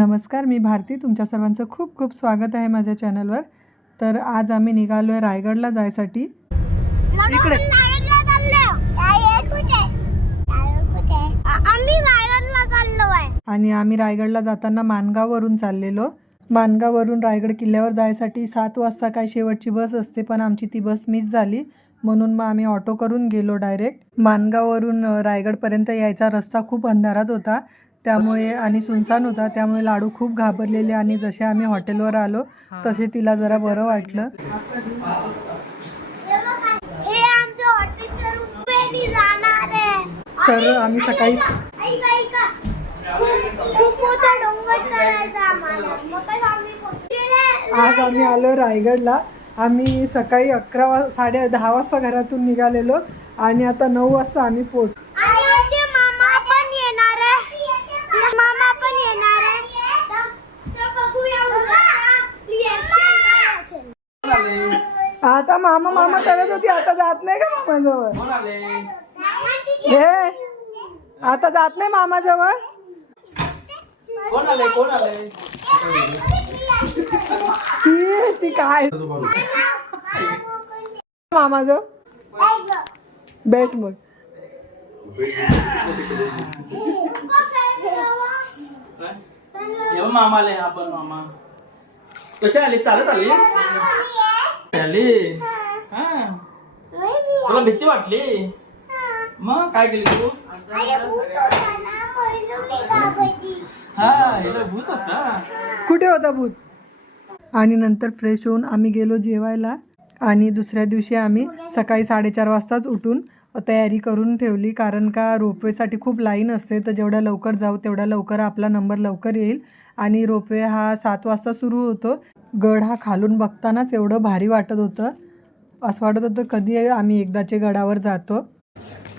नमस्कार, मी भारती. तुमच्या सर्वांचं खूप खूप स्वागत आहे माझ्या चॅनलवर. तर आज आम्ही निघालो आहे रायगडला जायसाठी. इकडे आणि आम्ही रायगडला जाताना माणगाववरून चाललेलो. माणगाववरून रायगड किल्ल्यावर जायसाठी 7 वाजता काय शेवटची बस असते, पण आमची ती बस मिस झाली. म्हणून मग आम्ही ऑटो करून गेलो डायरेक्ट. माणगाववरून रायगडपर्यंत यायचा रस्ता खूप अंधारात होता त्यामुळे आणि सुनसान होता, त्यामुळे लाडू खूप घाबरलेले. आणि जसे आम्ही हॉटेलवर आलो तसे तिला जरा बरं वाटलं. तर आम्ही सकाळी आज आम्ही आलो रायगडला. आम्ही सकाळी 10:30 वाजता घरातून निघालेलो आणि आता 9 वाजता आम्ही पोहोचलो. आता मामा करत होती, आता जात नाही का मामाजवळ? हे आता जात नाही मामाजवळ. ती काय मामाजवळ बैठ मग. मामा आले. आपण मामा कशी आली? चालत आली? तुला भीती वाटली? मग काय केली तू? हिला भूत होता. कुठे होता भूत? आणि नंतर फ्रेश होऊन आम्ही गेलो जेवायला. आणि दुसऱ्या दिवशी आम्ही सकाळी 4:30 वाजताच उठून तयारी करून ठेवली, कारण का रोपवेसाठी खूप लाईन असते. तर जेवढ्या लवकर जाऊ तेवढ्या लवकर आपला नंबर लवकर येईल. आणि रोपवे हा 7 वाजता सुरू होतो. गड हा खालून बघतानाच एवढं भारी वाटत होतं, असं वाटत होतं कधी आम्ही एकदाचे गडावर जातो.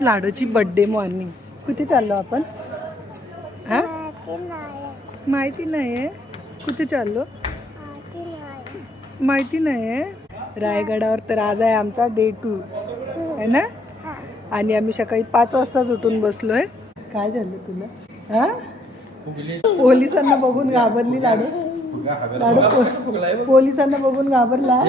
लाडूची बर्थडे मॉर्निंग. कुठे चाललो आपण? हां, माहिती नाही आहे. कुठे चाललो माहिती नाही आहे. रायगडावर. तर आज आहे आमचा डे 2 आहे ना. आणि आम्ही सकाळी 5 वाजताच उठून बसलोय. काय झालं तुला? हां, पोलिसांना बघून घाबरली लाडू. पोलिसांना बघून घाबरला.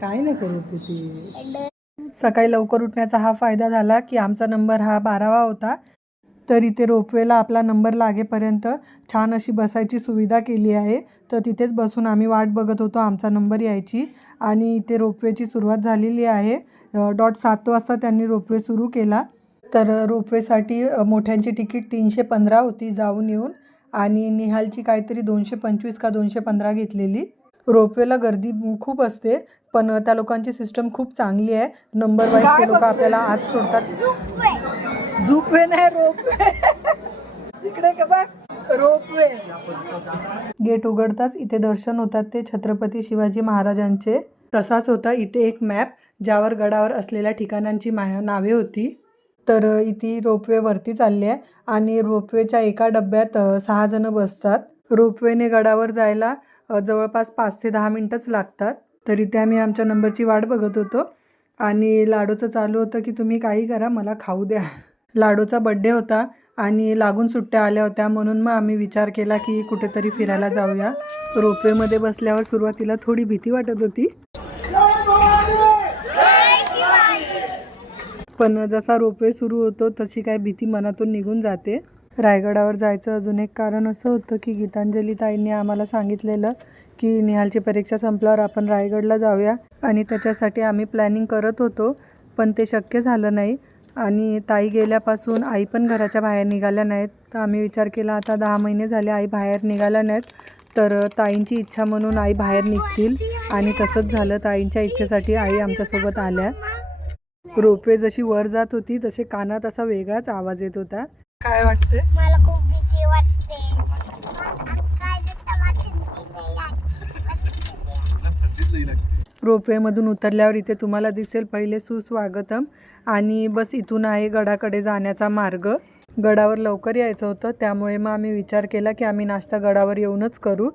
काय नाही करू तिथे. सकाळी लवकर उठण्याचा हा फायदा झाला की आमचा नंबर हा 12वा होता. तर इथे रोपवेला आपला नंबर लागेपर्यंत छान अशी बसायची सुविधा केली आहे. तर तिथेच बसून आम्ही वाट बघत होतो आमचा नंबर यायची. आणि इथे रोपवेची सुरुवात झालेली आहे. 7 वाजता त्यांनी रोपवे सुरू केला. तर रोपवेसाठी मोठ्यांची तिकीट 315 होती जाऊन येऊन, आणि निहालची काहीतरी 225 का 215 घेतलेली. रोपवेला गर्दी खूप असते, पण त्या लोकांची सिस्टम खूप चांगली आहे. नंबर वाईज ते लोक आपल्याला आत सोडतात. झुपवे नाही, रोपवे. इकडे का बघ, रोपवे. गेट उघडताच इथे दर्शन होतात ते छत्रपती शिवाजी महाराजांचे. तसाच होता इथे एक मॅप ज्यावर गडावर असलेल्या ठिकाणांची नावे होती. तर इथे रोपवे वरती चालली आहे आणि रोपवेच्या एका डब्यात 6 जण बसतात. रोपवेने गडावर जायला जवळपास 5 ते 10 मिनटंच लागतात. तर इथे आम्ही आमच्या नंबरची वाट बघत होतो आणि लाडूचं चालू होतं की तुम्ही काही करा, मला खाऊ द्या. लाडूचा बड्डे होता आणि लागून सुट्ट्या आल्या होत्या, म्हणून मग आम्ही विचार केला की कुठेतरी फिरायला जाऊया. रोपवेमध्ये बसल्यावर सुरुवातीला थोडी भीती वाटत होती, पण जसा रोपवे सुरू होतो तशी काय भीती मनातून निघून जाते. रायगडावर जायचं अजून एक कारण असं होतं की गीतांजली ताईंनी आम्हाला सांगितलेलं की निहालची परीक्षा संपल्यावर आपण रायगडला जाऊया, आणि त्याच्यासाठी आम्ही प्लॅनिंग करत होतो, पण ते शक्य झालं नाही. आणि ताई गेल्यापासून आई पण घराच्या बाहेर निघाल्या नाहीत. तर आम्ही विचार केला आता 10 महिने झाले आई बाहेर निघाल्या नाहीत, तर ताईंची इच्छा म्हणून आई बाहेर निघतील. आणि तसंच झालं. ताईंच्या इच्छेसाठी आई आमच्यासोबत आल्या. रोपवे जशी वर जात होती तसे कानात असा वेगळाच आवाज येत होता. काय वाटते? मला खूप भीती वाटते. रोपवेमधून उतरल्यावर इथे तुम्हाला दिसेल पहिले सुस्वागतम, आणि बस इथून आहे गडाकडे जाण्याचा मार्ग. गडावर लवकर यायचं होतं, त्यामुळे मग आम्ही विचार केला की आम्ही नाश्ता गडावर येऊनच करू.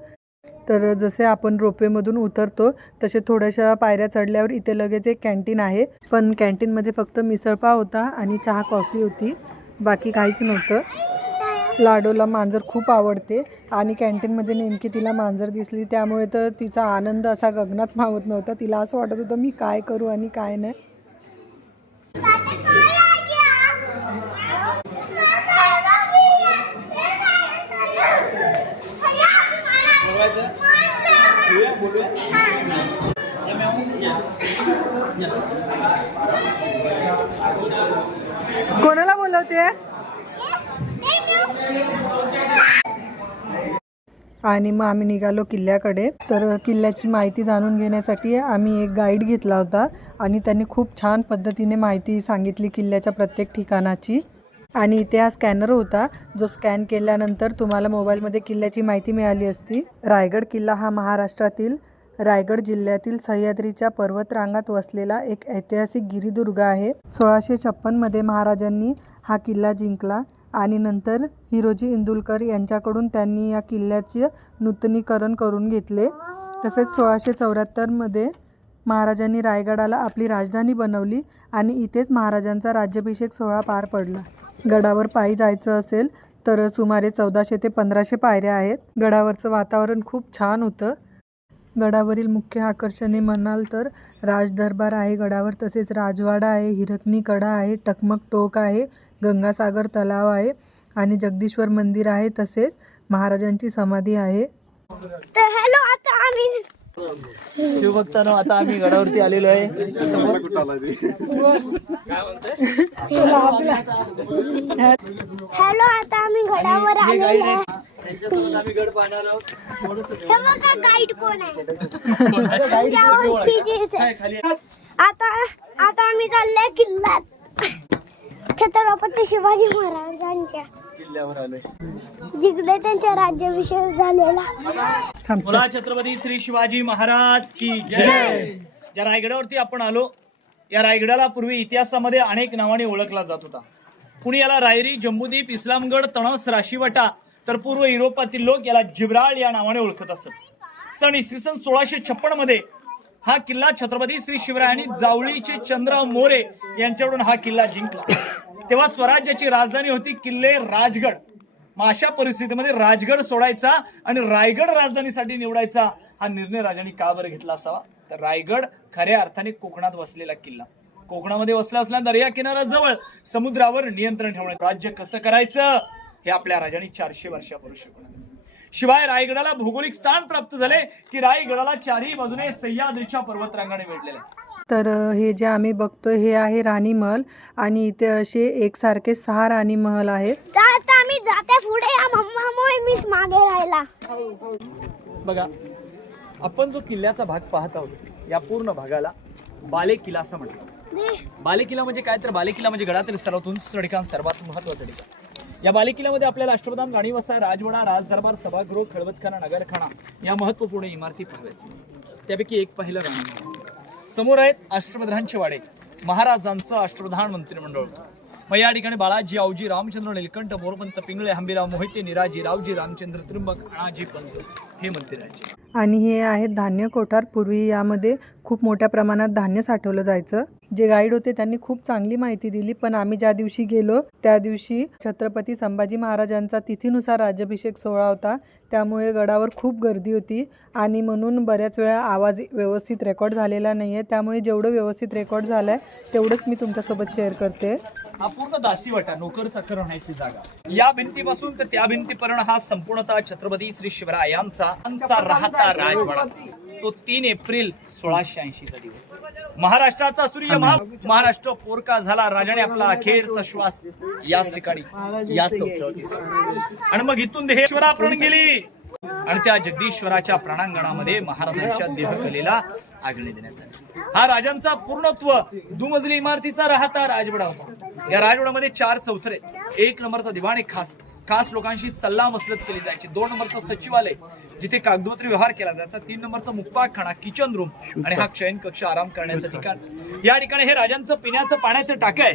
तर जसे आपण रोपवेमधून उतरतो तसे थोड्याशा पायऱ्या चढल्यावर इथे लगेच एक कॅन्टीन आहे. पण कॅन्टीनमध्ये फक्त मिसळपाव होता आणि चहा कॉफी होती, बाकी काहीच नव्हतं. लाडोला मांजर खूप आवडते आणि कॅन्टीनमध्ये नेमकी तिला मांजर दिसली, त्यामुळे तर तिचा आनंद असा गगनात मावत नव्हता. तिला असं वाटत होतं मी काय करू आणि काय नाही. कोणाला बोलवते? आणि मग आम्ही निघालो किल्ल्याकडे. तर किल्ल्याची माहिती जाणून घेण्यासाठी आम्ही एक गाईड घेतला होता आणि त्यांनी खूप छान पद्धतीने माहिती सांगितली किल्ल्याच्या प्रत्येक ठिकाणाची. आणि इथे हा स्कॅनर होता जो स्कॅन केल्यानंतर तुम्हाला मोबाईलमध्ये किल्ल्याची माहिती मिळाली असती. रायगड किल्ला हा महाराष्ट्रातील रायगड जिल्ह्यातील सह्याद्रीच्या पर्वतरांगात वसलेला एक ऐतिहासिक गिरिदुर्ग आहे. 1656 मध्ये महाराजांनी हा किल्ला जिंकला आणि नंतर हिरोजी इंदुलकर यांच्याकडून त्यांनी या किल्ल्याचे नूतनीकरण करून घेतले. तसेच 1674 मध्ये महाराजांनी रायगडाला आपली राजधानी बनवली आणि इथेच महाराजांचा राज्याभिषेक सोहळा पार पडला. गडावर पायी जायचं असेल तर सुमारे 1400 ते 1500 पायऱ्या आहेत. गडावरचं वातावरण खूप छान होतं. गडावरील मुख्य आकर्षणे म्हणाल तर राजदरबार आहे गडावर, तसेच राजवाडा आहे, हिरकणी कडा आहे, टकमक टोक आहे, गंगासागर तलाव आहे आणि जगदीश्वर मंदिर आहे, तसेच महाराजांची समाधी आहे. तर हॅलो, आता आम्ही शिवभक्तांनो आता आम्ही गडावरती आलेलो आहे. हॅलो, आता आम्ही गडावर आलेलो आहे. त्यांच्यासोबत आम्ही गड पाहणार आहोत. हे बघा गाईड कोण आहे. यावरची जीन्स आहे. आता आम्ही चाललोय किल्ल्यात छत्रपती शिवाजी महाराजांच्या किल्ल्यावर आलोय. जिकडे त्यांचा राज्याभिषेक झालेला. बोला छत्रपती श्री शिवाजी महाराज की जय. ज्या रायगडावरती आपण आलो, या रायगडाला पूर्वी इतिहासामध्ये अनेक नावाने ओळखला जात होता. कुणी याला रायरी, जम्बूद्वीप, इस्लामगड, तणस, राशीवटा, तर पूर्व युरोपातील लोक याला जिब्राळ या नावाने ओळखत असत. सन इसवी सन 1656 मध्ये हा किल्ला छत्रपती श्री शिवरायांनी जावळीचे चंद्रराव मोरे यांच्याकडून हा किल्ला जिंकला. तेव्हा स्वराज्याची राजधानी होती किल्ले राजगड. मग अशा परिस्थितीमध्ये राजगड सोडायचा आणि रायगड राजधानीसाठी निवडायचा हा निर्णय राजांनी का बरं घेतला असावा? तर रायगड खऱ्या अर्थाने कोकणात वसलेला किल्ला. कोकणामध्ये वसला असला दर्या किनाऱ्याजवळ समुद्रावर नियंत्रण ठेवण्यात राज्य कसं करायचं हे आपल्या राजांनी 400 वर्षापूर्वी शिकवलं. शिवाय रायगडाला भौगोलिक स्थान प्राप्त झाले की रायगडाला चारही बाजूने सह्याद्रीच्या पर्वतरांगाने वेढलेले. तर हे जे आम्ही बघतोय हे आहे राणी महल आणि इथे असे एकसारखे 6 राणी महल आहेत. आता आम्ही जाते पुढे. या मम्मामुळे मीच मागे राहिला. बघा, आपण जो किल्ल्याचा भाग पाहत आहोत या पूर्ण भागाला बाले किल्ला असं म्हणतात. बाले किल्ला म्हणजे काय? तर बाले किल्ला म्हणजे गडातील सर्वात उंच ठिकाण, सर्वात महत्वाचं ठिकाण. या बाले किल्ल्यामध्ये आपल्याला अष्टप्रधान, राणी वसाय, राजवाडा, राजदरबार, सभागृह, खळवतखाना, नगरखाना या महत्वपूर्ण इमारती पाहाव्यास. त्यापैकी एक पहिलं राणी. समोर आहेत अष्टप्रधानचे वाडे. महाराजांचं अष्टप्रधान मंत्रिमंडळ होतं. मग या ठिकाणी बाळाजी, आवजी, रामचंद्र, निलकंठ, मोरपंत, पिंगळे, हंबीराव, मोहिते, निराजी, रावजी, रामचंद्र, त्रिंबक, अणाजी, पंत हे मंत्री राहायचे. आणि हे आहेत धान्य कोठार. पूर्वी यामध्ये खूप मोठ्या प्रमाणात धान्य साठवलं जायचं. जे गाईड होते त्यांनी खूप चांगली माहिती दिली. पण आम्ही ज्या दिवशी गेलो त्या दिवशी छत्रपती संभाजी महाराजांचा तिथीनुसार राज्याभिषेक सोहळा होता, त्यामुळे गडावर खूप गर्दी होती आणि म्हणून बऱ्याच वेळा आवाज व्यवस्थित रेकॉर्ड झालेला नाही आहे. त्यामुळे जेवढं व्यवस्थित रेकॉर्ड झालं आहे तेवढंच मी तुमच्यासोबत शेअर करते. हा पूर्ण दासीवाटा, नोकर चाकर राहण्याची जागा. या भिंतीपासून तर त्या भिंतीपर्यंत हा संपूर्णतः छत्रपती श्री शिवरायांचा राहता राजवाडा. तो 3 एप्रिल 1680 चा दिवस. महाराष्ट्राचा सूर्य महाराष्ट्र पोरका झाला. राजाने आपला अखेरचा श्वास याच ठिकाणी याच चौथऱ्यावरती सोडला. आणि मग इथून देहेश्वरा प्रण गेली आणि त्या जगदीश्वराच्या प्रणांगणामध्ये महाराजांच्या देहकलेला आगळी देण्यात आली. हा राजांचा पूर्णत्व दुमजली इमारतीचा राहता राजवाडा होता. या राजवाड्यामध्ये 4 चौथरे. 1 नंबरचा दिवाण, खास लोकांशी सल्ला मसलत केली जायची. 2 नंबरचं सचिवालय जिथे कागदोपत्री व्यवहार केला जायचा. 3 नंबरचा मुक्पाखाना, किचन रूम आणि हा शयन कक्ष, आराम करण्याचं ठिकाण. या ठिकाणी हे राजांचं पिण्याचं पाण्याचं टाकं आहे.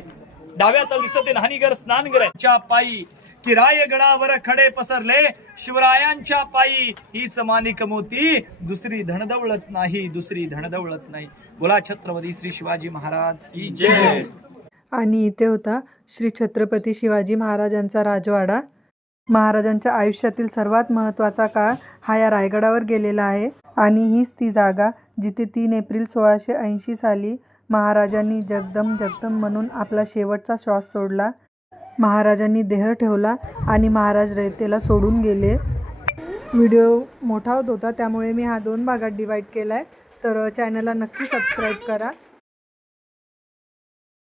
डाव्या हाताला दिसते न्हाणीघर, स्नानघर आहे. च्या पायी की रायगडावर खडे पसरले शिवरायांच्या पायी, हीच माणिक मोती, दुसरी धनदौलत नाही, दुसरी धनदौलत नाही. बोला छत्रपती श्री शिवाजी महाराज की जय. आणि इथे होता श्री छत्रपती शिवाजी महाराजांचा राजवाडा. महाराजांच्या आयुष्यातील सर्वात महत्त्वाचा काळ हा या रायगडावर गेलेला आहे. आणि हीच ती जागा जिथे 3 एप्रिल 1680 साली महाराजांनी जगदम जगदम म्हणून आपला शेवटचा श्वास सोडला. महाराजांनी देह ठेवला आणि महाराज रयतेला सोडून गेले. व्हिडिओ मोठा होत होता त्यामुळे मी हा 2 भागात डिवाईड केला आहे. तर चॅनलला नक्की सबस्क्राईब करा.